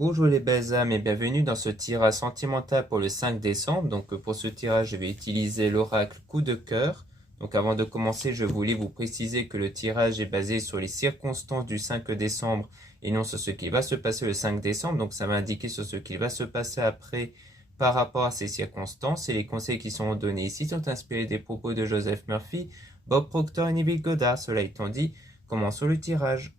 Bonjour les belles âmes et bienvenue dans ce tirage sentimental pour le 5 décembre. Donc pour ce tirage, je vais utiliser l'oracle coup de cœur. Donc avant de commencer, je voulais vous préciser que le tirage est basé sur les circonstances du 5 décembre et non sur ce qui va se passer le 5 décembre. Donc ça va indiquer sur ce qui va se passer après par rapport à ces circonstances. Et les conseils qui sont donnés ici sont inspirés des propos de Joseph Murphy, Bob Proctor et Neville Goddard. Cela étant dit, commençons le tirage.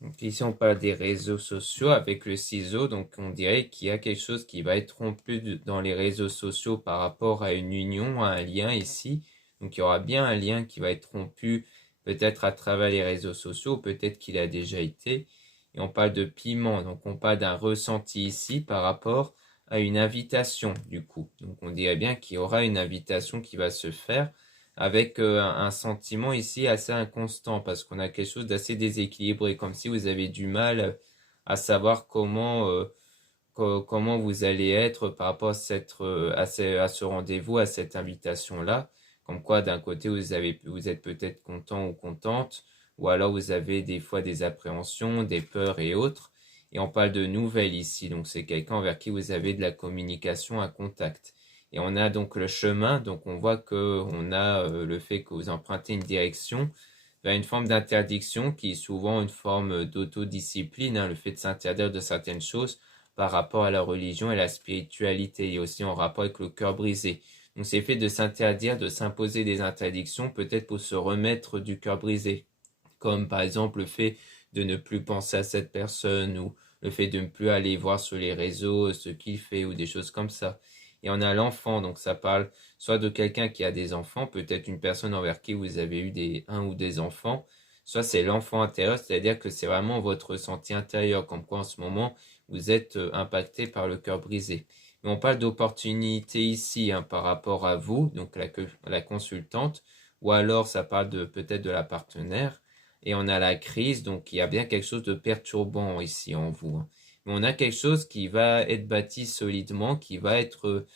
Donc ici, on parle des réseaux sociaux avec le ciseau. Donc, on dirait qu'il y a quelque chose qui va être rompu dans les réseaux sociaux par rapport à une union, à un lien ici. Donc, il y aura bien un lien qui va être rompu peut-être à travers les réseaux sociaux, peut-être qu'il a déjà été. Et on parle de piment. Donc, on parle d'un ressenti ici par rapport à une invitation, du coup. Donc, on dirait bien qu'il y aura une invitation qui va se faire avec un sentiment ici assez inconstant parce qu'on a quelque chose d'assez déséquilibré, comme si vous avez du mal à savoir comment vous allez être par rapport à, à ce rendez-vous, à cette invitation-là. Comme quoi, d'un côté, vous êtes peut-être content ou contente, ou alors vous avez des fois des appréhensions, des peurs et autres. Et on parle de nouvelles ici, donc c'est quelqu'un envers qui vous avez de la communication, un contact. Et on a donc le chemin, donc on voit que on a le fait que vous empruntez une direction vers une forme d'interdiction qui est souvent une forme d'autodiscipline, hein, le fait de s'interdire de certaines choses par rapport à la religion et la spiritualité, et aussi en rapport avec le cœur brisé. Donc c'est le fait de s'interdire, de s'imposer des interdictions, peut-être pour se remettre du cœur brisé, comme par exemple le fait de ne plus penser à cette personne ou le fait de ne plus aller voir sur les réseaux ce qu'il fait ou des choses comme ça. Et on a l'enfant, donc ça parle soit de quelqu'un qui a des enfants, peut-être une personne envers qui vous avez eu un ou des enfants, soit c'est l'enfant intérieur, c'est-à-dire que c'est vraiment votre ressenti intérieur, comme quoi en ce moment vous êtes impacté par le cœur brisé. Mais on parle d'opportunité ici, hein, par rapport à vous, donc la consultante, ou alors ça parle de peut-être de la partenaire, et on a la crise, donc il y a bien quelque chose de perturbant ici en vous, hein. Mais on a quelque chose qui va être bâti solidement, qui va être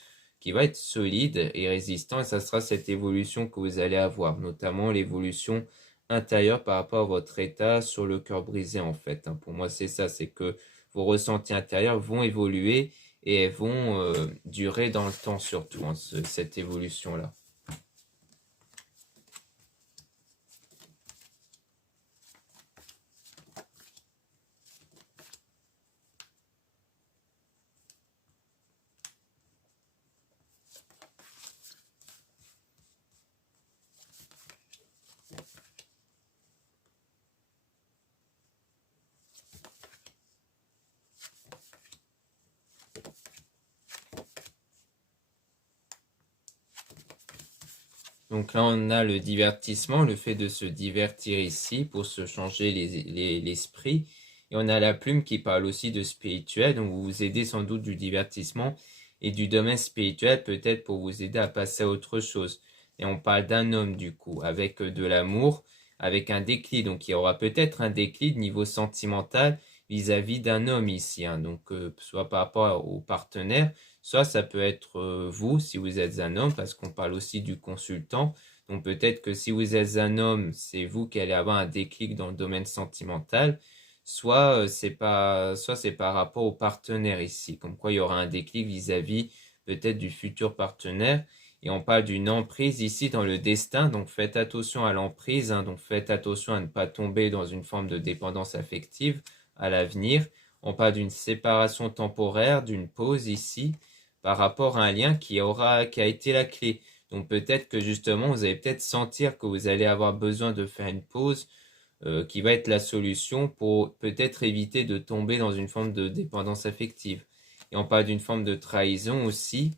solide et résistant, et ça sera cette évolution que vous allez avoir, notamment l'évolution intérieure par rapport à votre état sur le cœur brisé en fait, hein. Pour moi c'est ça, c'est que vos ressentis intérieurs vont évoluer et elles vont durer dans le temps surtout, hein, cette évolution-là. Donc là, on a le divertissement, le fait de se divertir ici pour se changer l'esprit. Et on a la plume qui parle aussi de spirituel, donc vous vous aidez sans doute du divertissement et du domaine spirituel peut-être pour vous aider à passer à autre chose. Et on parle d'un homme du coup, avec de l'amour, avec un déclic. Donc il y aura peut-être un déclic niveau sentimental vis-à-vis d'un homme ici, hein. Donc soit par rapport au partenaire, soit ça peut être vous, si vous êtes un homme, parce qu'on parle aussi du consultant. Donc peut-être que si vous êtes un homme, c'est vous qui allez avoir un déclic dans le domaine sentimental. Soit c'est par rapport au partenaire ici, comme quoi il y aura un déclic vis-à-vis peut-être du futur partenaire. Et on parle d'une emprise ici dans le destin, donc faites attention à l'emprise, hein, donc faites attention à ne pas tomber dans une forme de dépendance affective à l'avenir. On parle d'une séparation temporaire, d'une pause ici, par rapport à un lien qui a été la clé. Donc peut-être que justement, vous allez peut-être sentir que vous allez avoir besoin de faire une pause, qui va être la solution pour peut-être éviter de tomber dans une forme de dépendance affective. Et on parle d'une forme de trahison aussi,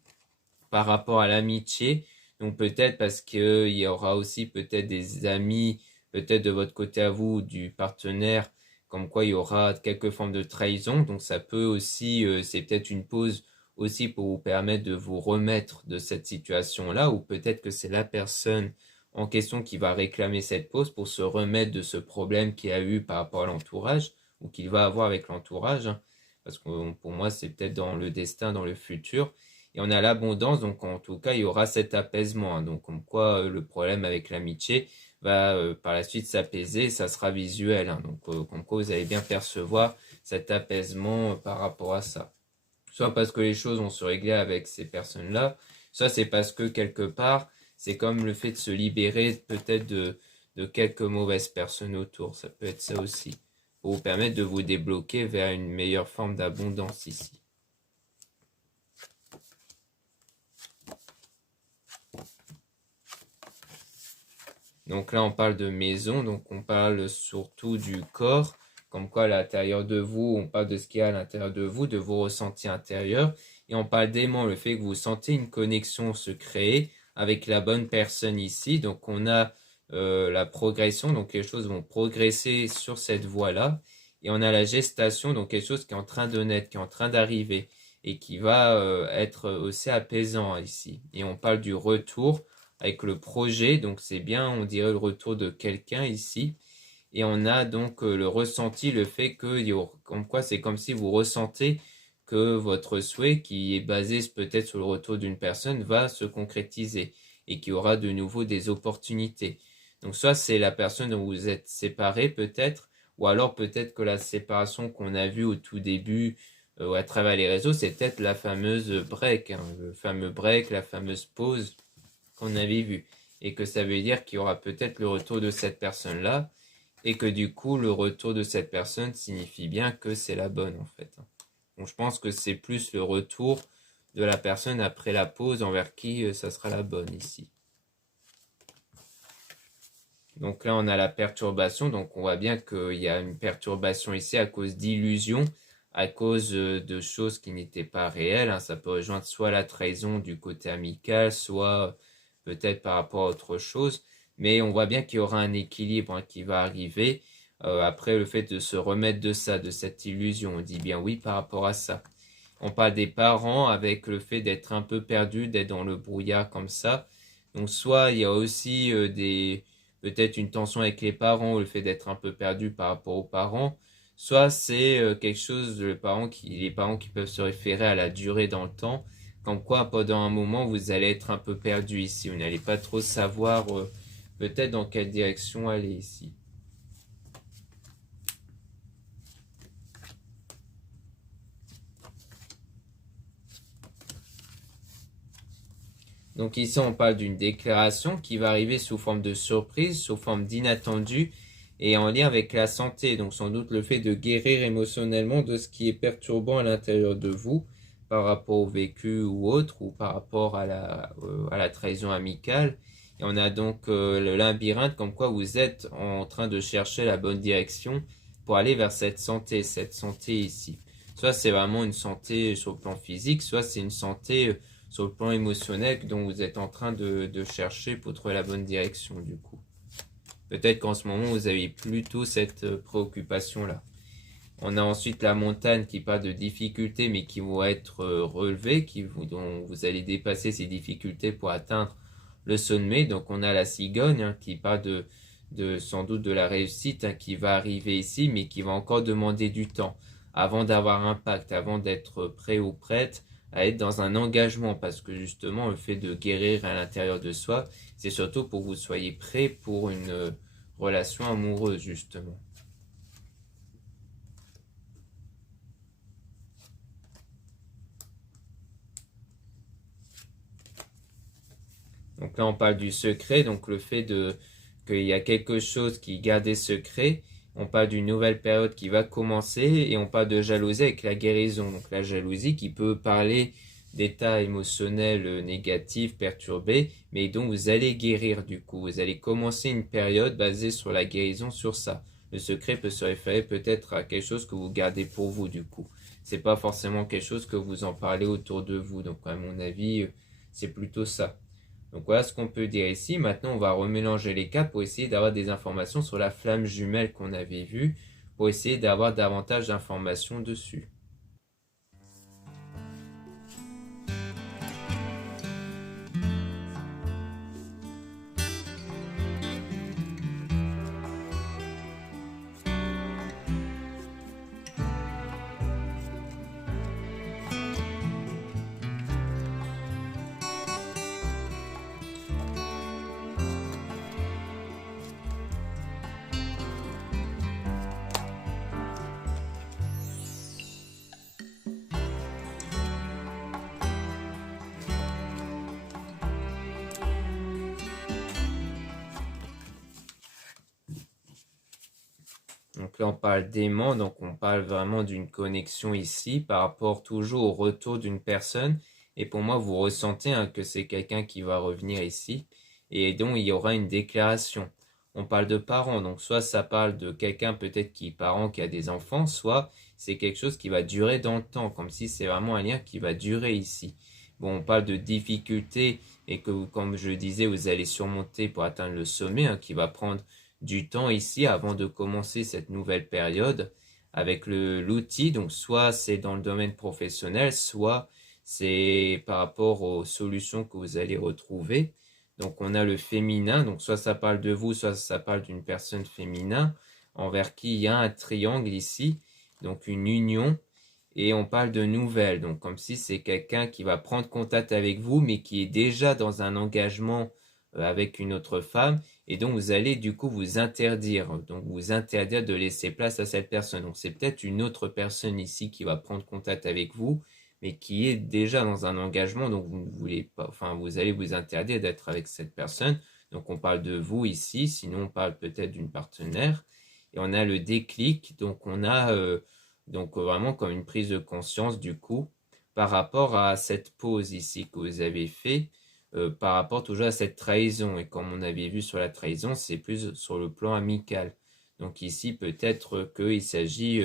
par rapport à l'amitié. Donc peut-être parce qu'il y aura aussi peut-être des amis, peut-être de votre côté à vous, du partenaire, comme quoi il y aura quelques formes de trahison. Donc ça peut aussi, c'est peut-être une pause aussi pour vous permettre de vous remettre de cette situation-là, ou peut-être que c'est la personne en question qui va réclamer cette pause pour se remettre de ce problème qu'il a eu par rapport à l'entourage, ou qu'il va avoir avec l'entourage, hein. Parce que pour moi, c'est peut-être dans le destin, dans le futur. Et on a l'abondance, donc en tout cas, il y aura cet apaisement, hein. Donc comme quoi le problème avec l'amitié va par la suite s'apaiser, ça sera visuel, hein. Donc comme quoi vous allez bien percevoir cet apaisement par rapport à ça. Soit parce que les choses vont se régler avec ces personnes-là, soit c'est parce que quelque part, c'est comme le fait de se libérer peut-être de quelques mauvaises personnes autour. Ça peut être ça aussi, pour vous permettre de vous débloquer vers une meilleure forme d'abondance ici. Donc là, on parle de maison, donc on parle surtout du corps, comme quoi à l'intérieur de vous, on parle de ce qu'il y a à l'intérieur de vous, de vos ressentis intérieurs, et on parle d'aimant, le fait que vous sentez une connexion se créer avec la bonne personne ici. Donc on a la progression, donc les choses vont progresser sur cette voie-là, et on a la gestation, donc quelque chose qui est en train de naître, qui est en train d'arriver, et qui va être aussi apaisant ici. Et on parle du retour avec le projet, donc c'est bien, on dirait le retour de quelqu'un ici. Et on a donc le ressenti, le fait que, comme quoi c'est comme si vous ressentez que votre souhait, qui est basé peut-être sur le retour d'une personne, va se concrétiser et qu'il y aura de nouveau des opportunités. Donc soit c'est la personne dont vous êtes séparés peut-être, ou alors peut-être que la séparation qu'on a vue au tout début à travers les réseaux, c'est peut-être la fameuse break, hein, le fameux break, la fameuse pause qu'on avait vu, et que ça veut dire qu'il y aura peut-être le retour de cette personne-là, et que du coup le retour de cette personne signifie bien que c'est la bonne en fait. Donc je pense que c'est plus le retour de la personne après la pause envers qui ça sera la bonne ici. Donc là on a la perturbation, donc on voit bien qu'il y a une perturbation ici à cause d'illusions, à cause de choses qui n'étaient pas réelles, hein. Ça peut rejoindre soit la trahison du côté amical, soit peut-être par rapport à autre chose, mais on voit bien qu'il y aura un équilibre, hein, qui va arriver après le fait de se remettre de ça, de cette illusion. On dit bien oui par rapport à ça. On parle des parents avec le fait d'être un peu perdu, d'être dans le brouillard comme ça. Donc soit il y a aussi peut-être une tension avec les parents, ou le fait d'être un peu perdu par rapport aux parents. Soit c'est quelque chose, les parents qui peuvent se référer à la durée dans le temps, comme quoi pendant un moment vous allez être un peu perdu ici, vous n'allez pas trop savoir peut-être dans quelle direction aller ici. Donc ici on parle d'une déclaration qui va arriver sous forme de surprise, sous forme d'inattendu, et en lien avec la santé, donc sans doute le fait de guérir émotionnellement de ce qui est perturbant à l'intérieur de vous par rapport au vécu ou autre, ou par rapport à la trahison amicale. Et on a donc le labyrinthe, comme quoi vous êtes en train de chercher la bonne direction pour aller vers cette santé ici. Soit c'est vraiment une santé sur le plan physique, soit c'est une santé sur le plan émotionnel dont vous êtes en train de chercher pour trouver la bonne direction du coup. Peut-être qu'en ce moment vous avez plutôt cette préoccupation-là. On a ensuite la montagne qui parle de difficultés mais qui vont être relevées, dont vous allez dépasser ces difficultés pour atteindre le sommet. Donc on a la cigogne, hein, qui parle sans doute de la réussite, hein, qui va arriver ici mais qui va encore demander du temps avant d'avoir un impact, avant d'être prêt ou prête à être dans un engagement, parce que justement le fait de guérir à l'intérieur de soi, c'est surtout pour que vous soyez prêt pour une relation amoureuse justement. Donc là on parle du secret, donc le fait qu'il y a quelque chose qui est gardé secret. On parle d'une nouvelle période qui va commencer, et on parle de jalousie avec la guérison. Donc la jalousie qui peut parler d'états émotionnels négatifs, perturbés, mais dont vous allez guérir du coup. Vous allez commencer une période basée sur la guérison, sur ça. Le secret peut se référer peut-être à quelque chose que vous gardez pour vous du coup. C'est pas forcément quelque chose que vous en parlez autour de vous. Donc à mon avis, C'est plutôt ça. Donc voilà ce qu'on peut dire ici. Maintenant, on va remélanger les cas pour essayer d'avoir des informations sur la flamme jumelle qu'on avait vue, pour essayer d'avoir davantage d'informations dessus. Donc là, on parle d'aimant, donc on parle vraiment d'une connexion ici par rapport toujours au retour d'une personne. Et pour moi, vous ressentez que c'est quelqu'un qui va revenir ici. Et donc, il y aura une déclaration. On parle de parents, donc soit ça parle de quelqu'un peut-être qui est parent, qui a des enfants, soit c'est quelque chose qui va durer dans le temps, comme si c'est vraiment un lien qui va durer ici. Bon, on parle de difficultés et que, comme je disais, vous allez surmonter pour atteindre le sommet, qui va prendre du temps ici avant de commencer cette nouvelle période avec l'outil. Donc soit c'est dans le domaine professionnel, soit c'est par rapport aux solutions que vous allez retrouver. Donc on a le féminin, donc soit ça parle de vous, soit ça parle d'une personne féminin envers qui il y a un triangle ici, donc une union. Et on parle de nouvelles, donc comme si c'est quelqu'un qui va prendre contact avec vous, mais qui est déjà dans un engagement avec une autre femme, et donc vous allez du coup vous interdire, de laisser place à cette personne. Donc c'est peut-être une autre personne ici qui va prendre contact avec vous, mais qui est déjà dans un engagement, donc vous ne voulez pas, enfin vous allez vous interdire d'être avec cette personne. Donc on parle de vous ici, sinon on parle peut-être d'une partenaire. Et on a le déclic, donc on a donc vraiment comme une prise de conscience du coup par rapport à cette pause ici que vous avez fait, par rapport toujours à cette trahison. Et comme on avait vu sur la trahison, c'est plus sur le plan amical. Donc ici, peut-être qu'il s'agit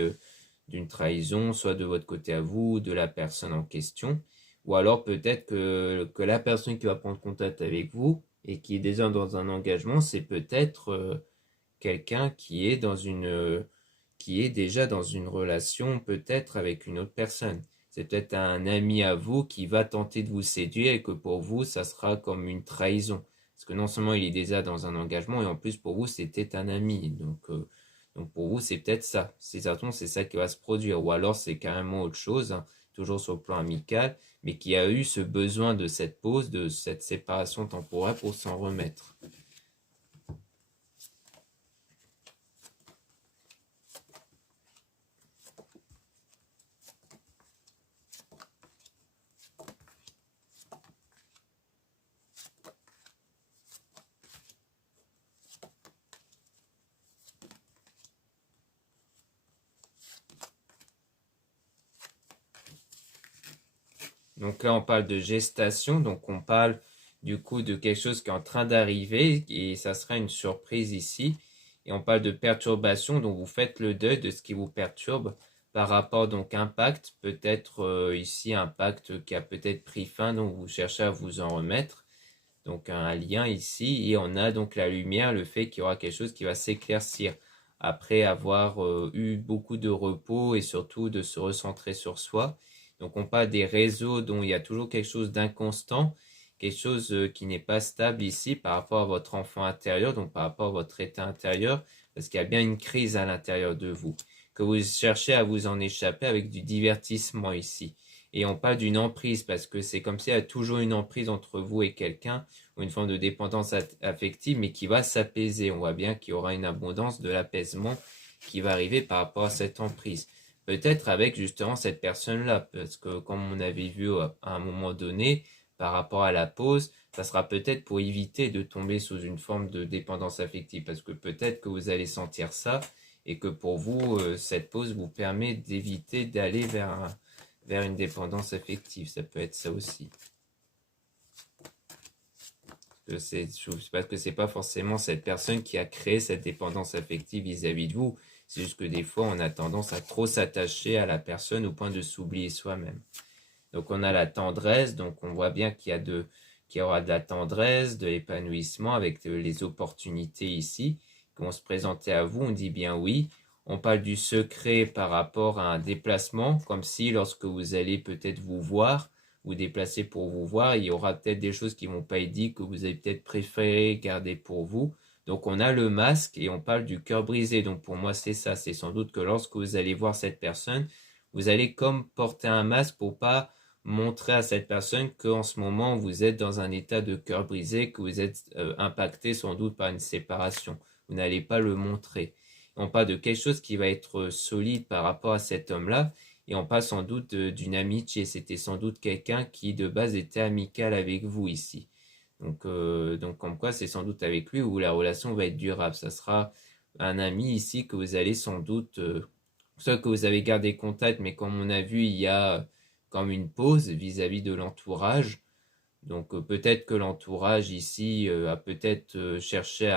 d'une trahison, soit de votre côté à vous, de la personne en question, ou alors peut-être que la personne qui va prendre contact avec vous et qui est déjà dans un engagement, c'est peut-être quelqu'un qui est déjà dans une relation peut-être avec une autre personne. C'est peut-être un ami à vous qui va tenter de vous séduire et que pour vous, ça sera comme une trahison. Parce que non seulement il est déjà dans un engagement et en plus pour vous, c'était un ami. Donc pour vous, c'est peut-être ça. C'est ça qui va se produire. Ou alors c'est carrément autre chose, toujours sur le plan amical, mais qui a eu ce besoin de cette pause, de cette séparation temporaire pour s'en remettre. Donc là, on parle de gestation, donc on parle du coup de quelque chose qui est en train d'arriver et ça sera une surprise ici. Et on parle de perturbation, donc vous faites le deuil de ce qui vous perturbe par rapport donc impact, peut-être ici un pacte qui a peut-être pris fin, donc vous cherchez à vous en remettre. Donc un lien ici et on a donc la lumière, le fait qu'il y aura quelque chose qui va s'éclaircir après avoir eu beaucoup de repos et surtout de se recentrer sur soi. Donc on parle des réseaux dont il y a toujours quelque chose d'inconstant, quelque chose qui n'est pas stable ici par rapport à votre enfant intérieur, donc par rapport à votre état intérieur, parce qu'il y a bien une crise à l'intérieur de vous, que vous cherchez à vous en échapper avec du divertissement ici. Et on parle d'une emprise parce que c'est comme s'il y a toujours une emprise entre vous et quelqu'un, ou une forme de dépendance affective, mais qui va s'apaiser. On voit bien qu'il y aura une abondance de l'apaisement qui va arriver par rapport à cette emprise. Peut-être avec justement cette personne-là, parce que comme on avait vu à un moment donné, par rapport à la pause, ça sera peut-être pour éviter de tomber sous une forme de dépendance affective, parce que peut-être que vous allez sentir ça, et que pour vous, cette pause vous permet d'éviter d'aller vers une dépendance affective. Ça peut être ça aussi. Parce que c'est pas forcément cette personne qui a créé cette dépendance affective vis-à-vis de vous. C'est juste que des fois, on a tendance à trop s'attacher à la personne au point de s'oublier soi-même. Donc on a la tendresse, donc on voit bien qu'il y a qu'il y aura de la tendresse, de l'épanouissement avec les opportunités ici qui vont se présenter à vous. On dit bien oui. On parle du secret par rapport à un déplacement, comme si lorsque vous allez peut-être vous voir, vous déplacer pour vous voir, il y aura peut-être des choses qui ne vont pas être dites, que vous avez peut-être préféré garder pour vous. Donc on a le masque et on parle du cœur brisé. Donc pour moi c'est ça, c'est sans doute que lorsque vous allez voir cette personne, vous allez comme porter un masque pour pas montrer à cette personne qu'en ce moment vous êtes dans un état de cœur brisé, que vous êtes impacté sans doute par une séparation. Vous n'allez pas le montrer. On parle de quelque chose qui va être solide par rapport à cet homme-là. Et on parle sans doute d'une amitié. C'était sans doute quelqu'un qui de base était amical avec vous ici. Donc comme quoi c'est sans doute avec lui où la relation va être durable. Ça sera un ami ici que vous allez sans doute, soit que vous avez gardé contact, mais comme on a vu, il y a comme une pause vis-à-vis de l'entourage. Donc peut-être que l'entourage ici a peut-être cherché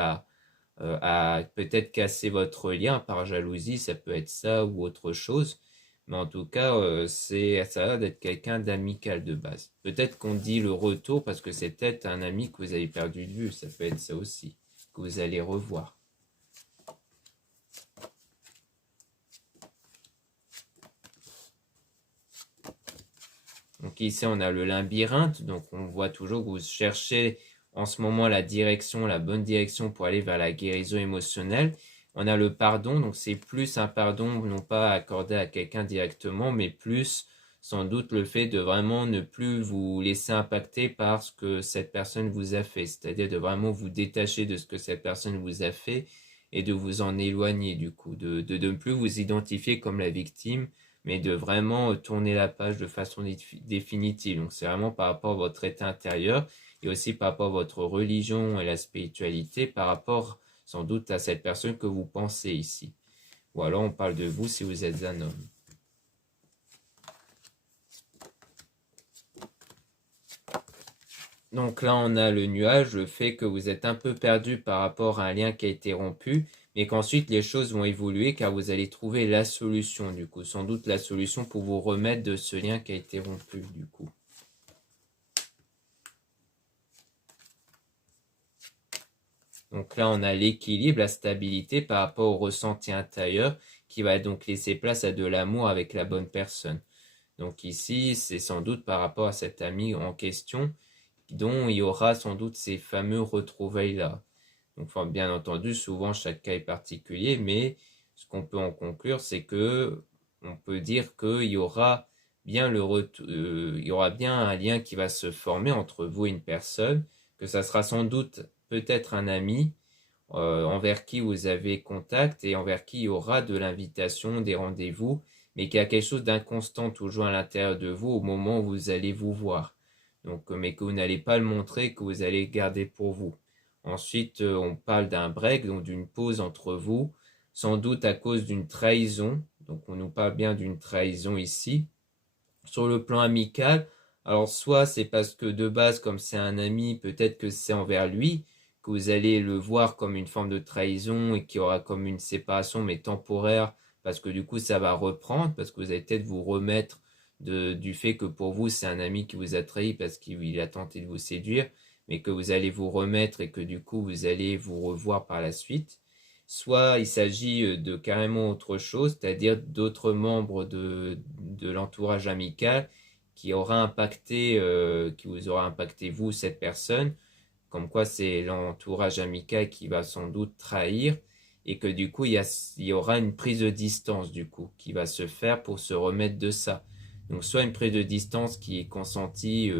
à peut-être casser votre lien par jalousie, ça peut être ça ou autre chose. Mais en tout cas, ça a l'air d'être quelqu'un d'amical de base. Peut-être qu'on dit le retour parce que c'est peut-être un ami que vous avez perdu de vue. Ça peut être ça aussi, que vous allez revoir. Donc ici, on a le labyrinthe. Donc on voit toujours que vous cherchez en ce moment la direction, la bonne direction pour aller vers la guérison émotionnelle. On a le pardon, donc c'est plus un pardon non pas accordé à quelqu'un directement, mais plus sans doute le fait de vraiment ne plus vous laisser impacter par ce que cette personne vous a fait, c'est-à-dire de vraiment vous détacher de ce que cette personne vous a fait et de vous en éloigner du coup, de ne plus vous identifier comme la victime, mais de vraiment tourner la page de façon définitive. Donc c'est vraiment par rapport à votre état intérieur et aussi par rapport à votre religion et la spiritualité, par rapport sans doute à cette personne que vous pensez ici. Ou alors on parle de vous si vous êtes un homme. Donc là on a le nuage, le fait que vous êtes un peu perdu par rapport à un lien qui a été rompu, mais qu'ensuite les choses vont évoluer car vous allez trouver la solution du coup. Sans doute la solution pour vous remettre de ce lien qui a été rompu du coup. Donc là, on a l'équilibre, la stabilité par rapport au ressenti intérieur qui va donc laisser place à de l'amour avec la bonne personne. Donc ici, c'est sans doute par rapport à cet ami en question dont il y aura sans doute ces fameux retrouvailles-là. Donc bien entendu, souvent chaque cas est particulier, mais ce qu'on peut en conclure, c'est que on peut dire qu'il y aura bien il y aura bien un lien qui va se former entre vous et une personne, que ça sera sans doute peut-être un ami envers qui vous avez contact et envers qui il y aura de l'invitation, des rendez-vous, mais qu'il y a quelque chose d'inconstant toujours à l'intérieur de vous au moment où vous allez vous voir. Donc, mais que vous n'allez pas le montrer, que vous allez garder pour vous. Ensuite, on parle d'un break, donc d'une pause entre vous, sans doute à cause d'une trahison. Donc, on nous parle bien d'une trahison ici. Sur le plan amical, alors soit c'est parce que de base, comme c'est un ami, peut-être que c'est envers lui, que vous allez le voir comme une forme de trahison et qu'il y aura comme une séparation, mais temporaire, parce que du coup, ça va reprendre, parce que vous allez peut-être vous remettre du fait que pour vous, c'est un ami qui vous a trahi parce qu'il a tenté de vous séduire, mais que vous allez vous remettre et que du coup, vous allez vous revoir par la suite. Soit il s'agit de carrément autre chose, c'est-à-dire d'autres membres de l'entourage amical qui aura impacté, qui vous aura impacté vous, cette personne, comme quoi c'est l'entourage amical qui va sans doute trahir, et que du coup il y aura une prise de distance du coup qui va se faire pour se remettre de ça. Donc soit une prise de distance qui est consentie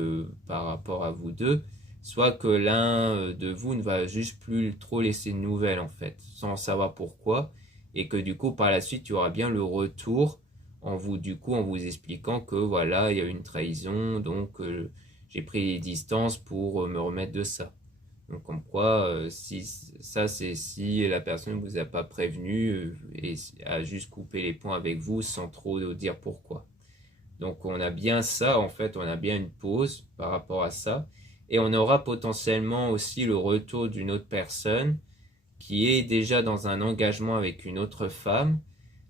par rapport à vous deux, soit que l'un de vous ne va juste plus trop laisser de nouvelles en fait, sans savoir pourquoi, et que du coup par la suite il y aura bien le retour en vous du coup en vous expliquant que voilà il y a eu une trahison, donc j'ai pris les distances pour me remettre de ça. Donc comme quoi, si ça c'est si la personne ne vous a pas prévenu et a juste coupé les ponts avec vous sans trop dire pourquoi. Donc on a bien ça en fait, on a bien une pause par rapport à ça. Et on aura potentiellement aussi le retour d'une autre personne qui est déjà dans un engagement avec une autre femme,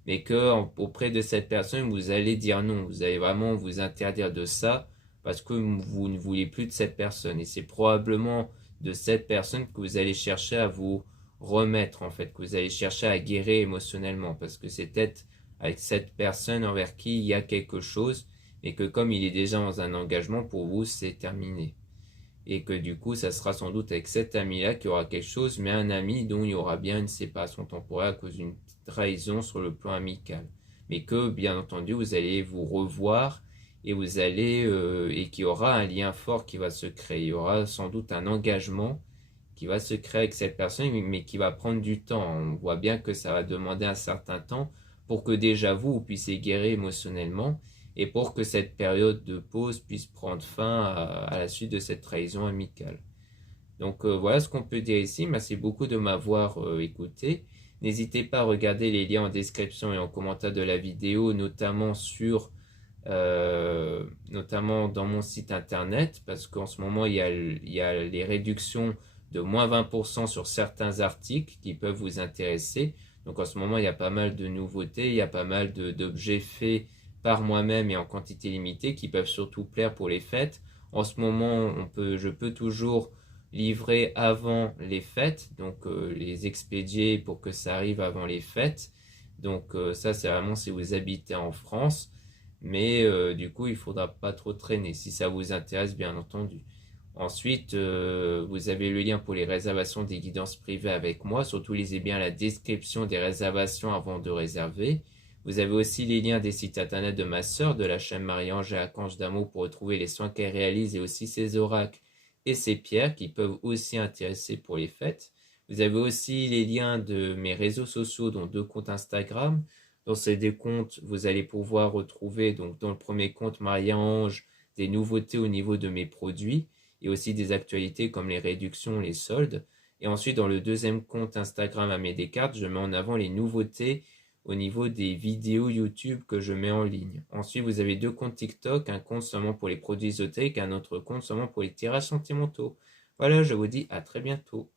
mais que auprès de cette personne, vous allez dire non, vous allez vraiment vous interdire de ça, parce que vous ne voulez plus de cette personne. Et c'est probablement de cette personne que vous allez chercher à vous remettre, en fait, que vous allez chercher à guérir émotionnellement, parce que c'est peut-être avec cette personne envers qui il y a quelque chose, et que comme il est déjà dans un engagement, pour vous, c'est terminé. Et que du coup, ça sera sans doute avec cet ami-là qu'il y aura quelque chose, mais un ami dont il y aura bien une séparation temporaire à cause d'une trahison sur le plan amical. Mais que, bien entendu, vous allez vous revoir et vous allez et qu'il y aura un lien fort qui va se créer. Il y aura sans doute un engagement qui va se créer avec cette personne, mais qui va prendre du temps. On voit bien que ça va demander un certain temps pour que déjà vous puissiez guérir émotionnellement et pour que cette période de pause puisse prendre fin à la suite de cette trahison amicale. Donc voilà ce qu'on peut dire ici. Merci beaucoup de m'avoir écouté. N'hésitez pas à regarder les liens en description et en commentaire de la vidéo, notamment dans mon site internet, parce qu'en ce moment il y a les réductions de moins 20% sur certains articles qui peuvent vous intéresser. Donc en ce moment il y a pas mal de nouveautés, il y a pas mal d'objets faits par moi-même et en quantité limitée qui peuvent surtout plaire pour les fêtes. En ce moment je peux toujours livrer avant les fêtes, donc les expédier pour que ça arrive avant les fêtes. Donc ça c'est vraiment si vous habitez en France, mais du coup il faudra pas trop traîner si ça vous intéresse bien entendu. Ensuite, vous avez le lien pour les réservations des guidances privées avec moi. Surtout, lisez bien la description des réservations avant de réserver. Vous avez aussi les liens des sites internet de ma sœur, de la chaîne Marie-Ange et Archange d'amour pour retrouver les soins qu'elle réalise et aussi ses oracles et ses pierres qui peuvent aussi intéresser pour les fêtes. Vous avez aussi les liens de mes réseaux sociaux, dont 2 comptes Instagram. Dans ces 2 comptes, vous allez pouvoir retrouver, donc dans le premier compte Marie-Ange, des nouveautés au niveau de mes produits et aussi des actualités comme les réductions, les soldes. Et ensuite, dans le deuxième compte Instagram Amédée Descartes, je mets en avant les nouveautés au niveau des vidéos YouTube que je mets en ligne. Ensuite, vous avez 2 comptes TikTok, un compte seulement pour les produits ésotériques, un autre compte seulement pour les tirages sentimentaux. Voilà, je vous dis à très bientôt.